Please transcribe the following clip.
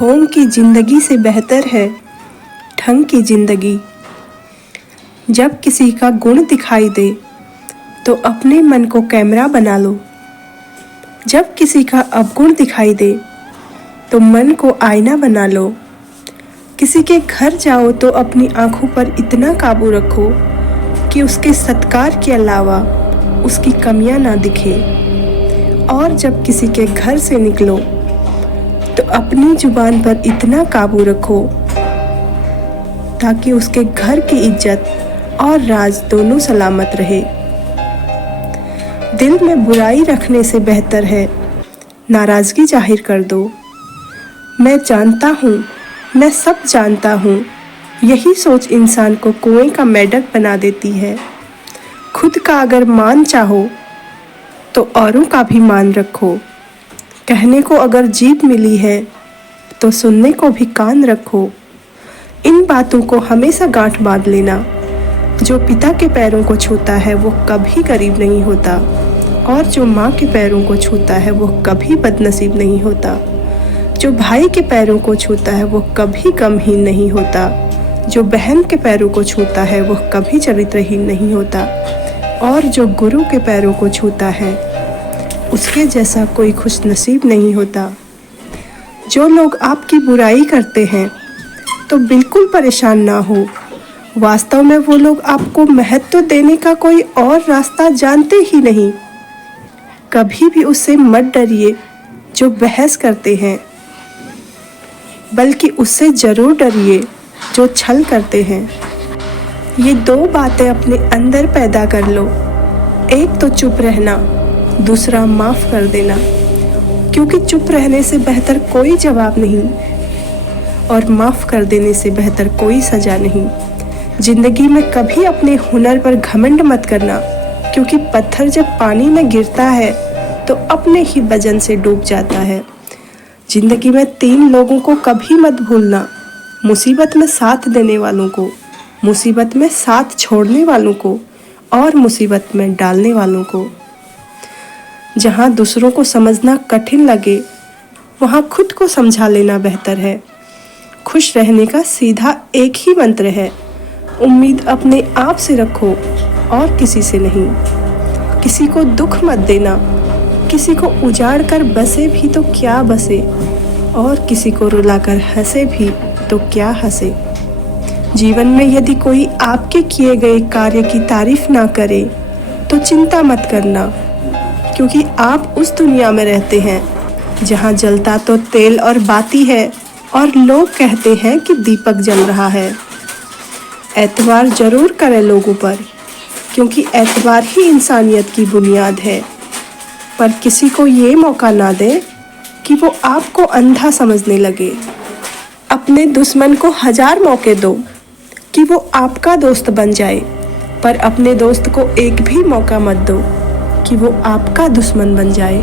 ढोंग की जिंदगी से बेहतर है ढंग की जिंदगी। जब किसी का गुण दिखाई दे तो अपने मन को कैमरा बना लो। जब किसी का अवगुण दिखाई दे तो मन को आईना बना लो। किसी के घर जाओ तो अपनी आंखों पर इतना काबू रखो कि उसके सत्कार के अलावा उसकी कमियां ना दिखे। और जब किसी के घर से निकलो तो अपनी जुबान पर इतना काबू रखो ताकि उसके घर की इज्जत और राज दोनों सलामत रहे। दिल में बुराई रखने से बेहतर है नाराज़गी जाहिर कर दो। मैं जानता हूँ, मैं सब जानता हूँ, यही सोच इंसान को कुएं का मेंढक बना देती है। खुद का अगर मान चाहो तो औरों का भी मान रखो। कहने को अगर जीभ मिली है तो सुनने को भी कान रखो। इन बातों को हमेशा गांठ बांध लेना। जो पिता के पैरों को छूता है वो कभी गरीब नहीं होता, और जो माँ के पैरों को छूता है वो कभी बदनसीब नहीं होता। जो भाई के पैरों को छूता है वो कभी गमहीन नहीं होता। जो बहन के पैरों को छूता है वो कभी चरित्रहीन नहीं होता। और जो गुरु के पैरों को छूता है उसके जैसा कोई खुशनसीब नहीं होता। जो लोग आपकी बुराई करते हैं तो बिल्कुल परेशान ना हो। वास्तव में वो लोग आपको महत्व देने का कोई और रास्ता जानते ही नहीं। कभी भी उससे मत डरिए जो बहस करते हैं, बल्कि उससे जरूर डरिए जो छल करते हैं। ये दो बातें अपने अंदर पैदा कर लो। एक तो चुप रहना, दूसरा माफ़ कर देना। क्योंकि चुप रहने से बेहतर कोई जवाब नहीं, और माफ़ कर देने से बेहतर कोई सज़ा नहीं। ज़िंदगी में कभी अपने हुनर पर घमंड मत करना, क्योंकि पत्थर जब पानी में गिरता है तो अपने ही वजन से डूब जाता है। ज़िंदगी में 3 लोगों को कभी मत भूलना, मुसीबत में साथ देने वालों को, मुसीबत में साथ छोड़ने वालों को, और मुसीबत में डालने वालों को। जहाँ दूसरों को समझना कठिन लगे वहाँ खुद को समझा लेना बेहतर है। खुश रहने का सीधा एक ही मंत्र है, उम्मीद अपने आप से रखो और किसी से नहीं। किसी को दुख मत देना, किसी को उजाड़ कर बसे भी तो क्या बसे, और किसी को रुलाकर हंसे भी तो क्या हंसे। जीवन में यदि कोई आपके किए गए कार्य की तारीफ ना करे तो चिंता मत करना, क्योंकि आप उस दुनिया में रहते हैं जहाँ जलता तो तेल और बाती है और लोग कहते हैं कि दीपक जल रहा है। एतबार जरूर करें लोगों पर, क्योंकि एतबार ही इंसानियत की बुनियाद है। पर किसी को ये मौका ना दें कि वो आपको अंधा समझने लगे। अपने दुश्मन को 1000 मौके दो कि वो आपका दोस्त बन जाए, पर अपने दोस्त को एक भी मौका मत दो कि वो आपका दुश्मन बन जाए।